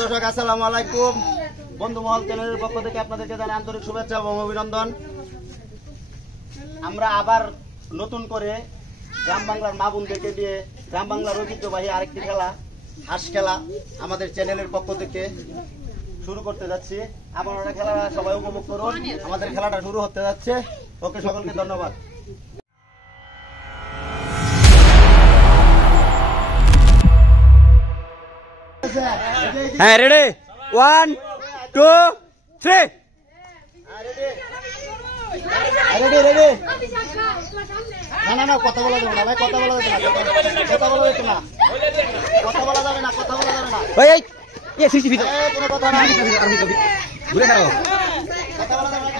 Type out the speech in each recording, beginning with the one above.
দর্শক আসসালামু আলাইকুম, বন্ধু মহল চ্যানেলের পক্ষ থেকে আপনাদেরকে জানাই আন্তরিক শুভেচ্ছা এবং অভিনন্দন। আমরা আবার নতুন করে গ্রাম বাংলার মা বোনদেরকে দিয়ে গ্রাম বাংলার ঐতিহ্যবাহী আরেকটি খেলা, হাঁস খেলা আমাদের চ্যানেলের পক্ষ থেকে শুরু করতে যাচ্ছি। আপনারা খেলাটা সবাই উপভোগ করুন। আমাদের খেলাটা শুরু হতে যাচ্ছে। ওকে, সকলকে ধন্যবাদ। হ্যাঁ, রেডি 1 2 3। না কথা বলা যাবে না ভাই, কথা বলা যাবে না, কথা বলা যাবে না, কথা বলা যাবে না, কথা বলা যাবে না। কোনো কথা নাই, ঘুরে খাও। কথা বলা যাবে না,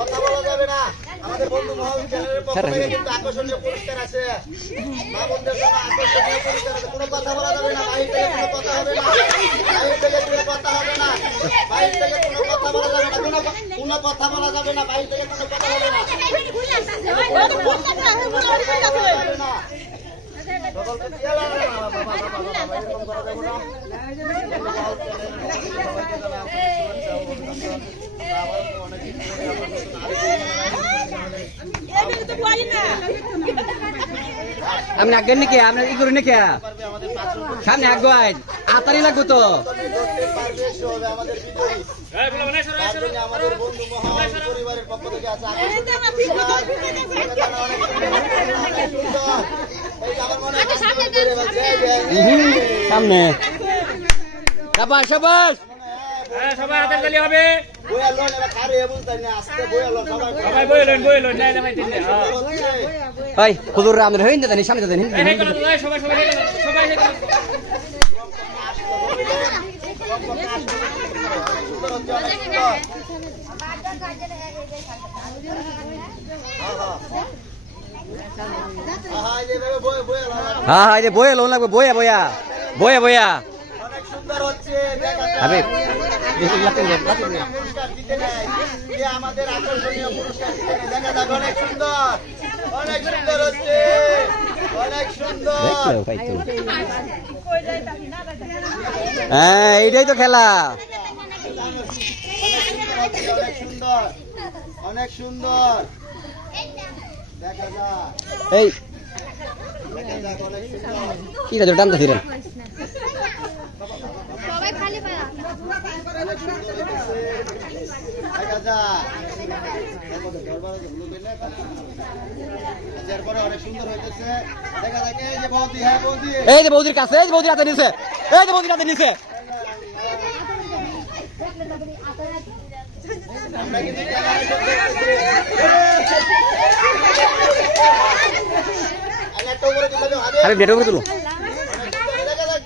কথা বলা যাবে না। আমাদের বন্ধু মহল চ্যানেলের পক্ষ থেকে কিন্তু আকর্ষণীয় পুরস্কার আছে, মা বোনদের জন্য আকর্ষণীয় পুরস্কার আছে। কোনো কথা বলা যাবে না, বাইরে থেকে কোনো কথা হবে না, বাইরে থেকে কোনো কথা হবে না, বাইরে থেকে কোনো কথা বলা যাবে না, কোনো কথা বলা যাবে না, বাইরে থেকে কোনো কথা হবে না। আমি আগে নাকি আপনার ই করি নাকি সামনে আগ আতারি লাগবো তো। আমাদের বন্ধু মহল পরিবারের পক্ষ থেকে আছে সামনে সাবাস সাবাস, সবাই হাতের তালি হবে। ওই হুজুর আমাদের হইন জানি সামনে জানি হ্যাঁ হ্যাঁ, বইয়া লোন লাগবে, বইয়া বইয়া বইয়া বইয়া। অনেক সুন্দর হচ্ছে আমাদের আকর্ষণীয় পুরস্কার দিতে নেয়। দেখা যাক, অনেক সুন্দর, অনেক সুন্দর হচ্ছে, অনেক সুন্দর। হ্যাঁ, এইটাই তো খেলা। অনেক সুন্দর, অনেক সুন্দর। দেখা যাক, এই দেখা যাক, অনেক সুন্দর। কি রাজু টানতে ছিলেন? দেখা যাক, এরপরে অনেক সুন্দর হইতেছে। দেখা যাক, এই যে বৌদি, হ্যাঁ বৌদি, এই যে বৌদির কাছে, এই যে বৌদির হাতে নিচে, এই যে বৌদির হাতে নিচে। আমরা কিন্তু ক্যামেরায় সব দেখতেছি। একটা উপরে তুলে দাও, আরে বেটো করে তুলো। দেখা যাক,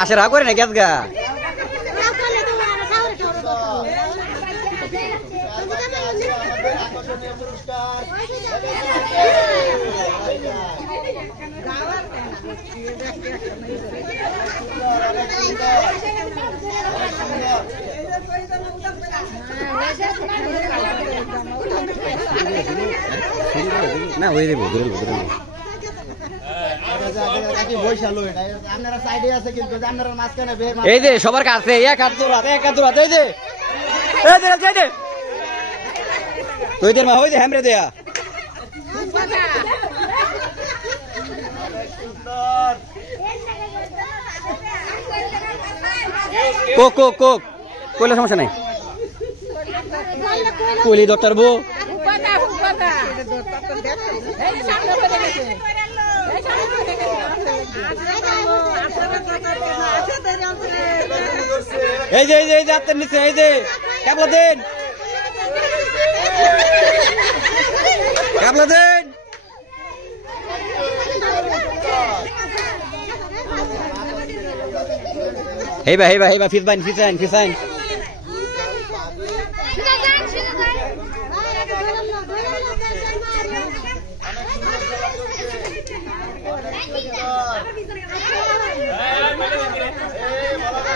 আসে রাগ করে না গ্যাস গা। আকর্ষণীয় পুরস্কার। না ওই দেবো ঘুরে দেবো ঘুরে দেবো। এই যে সবার কাছে এক হাত দৌড়াতে, এক হাত দৌড়াতে, এই যে তুই দের মা হই যে হ্যামরে দেয়া। কোক কোক কোক কইলে সমস্যা নাই, কইলি ডক্টর বউ। এই যে এই যে হাতের নিচে, এই যে ক্যাবলা দেন, ক্যাবলা দেন। হেবা হেবা হেবা, ফিস আইন ফিস আইন।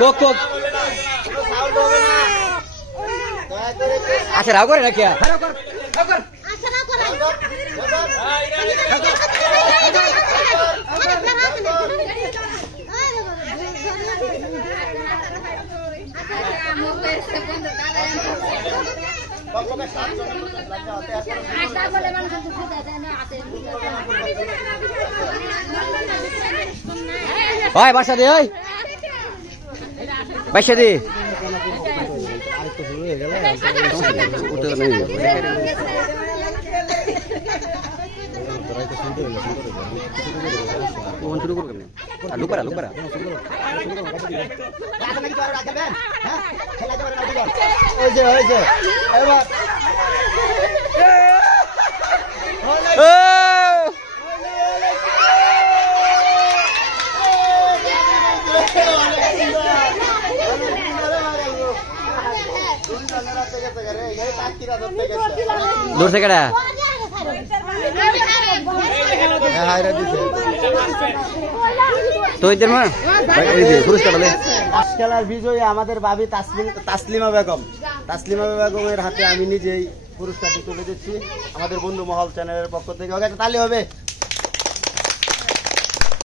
কোক কোক আচ্ছা রাও করে রাখিয়া ওই বাসা দে ওই বাসা দে শুরু করবো লুকরা লুকরা দূর থেকে খেলার বিজয়ী আমাদের ভাবি তাসলিমা বেগম। তাসলিমা বেগমের হাতে আমি নিজেই পুরস্কারটি তুলে দিচ্ছি আমাদের বন্ধু মহল চ্যানেলের পক্ষ থেকে। ওকে, একটা তালি হবে।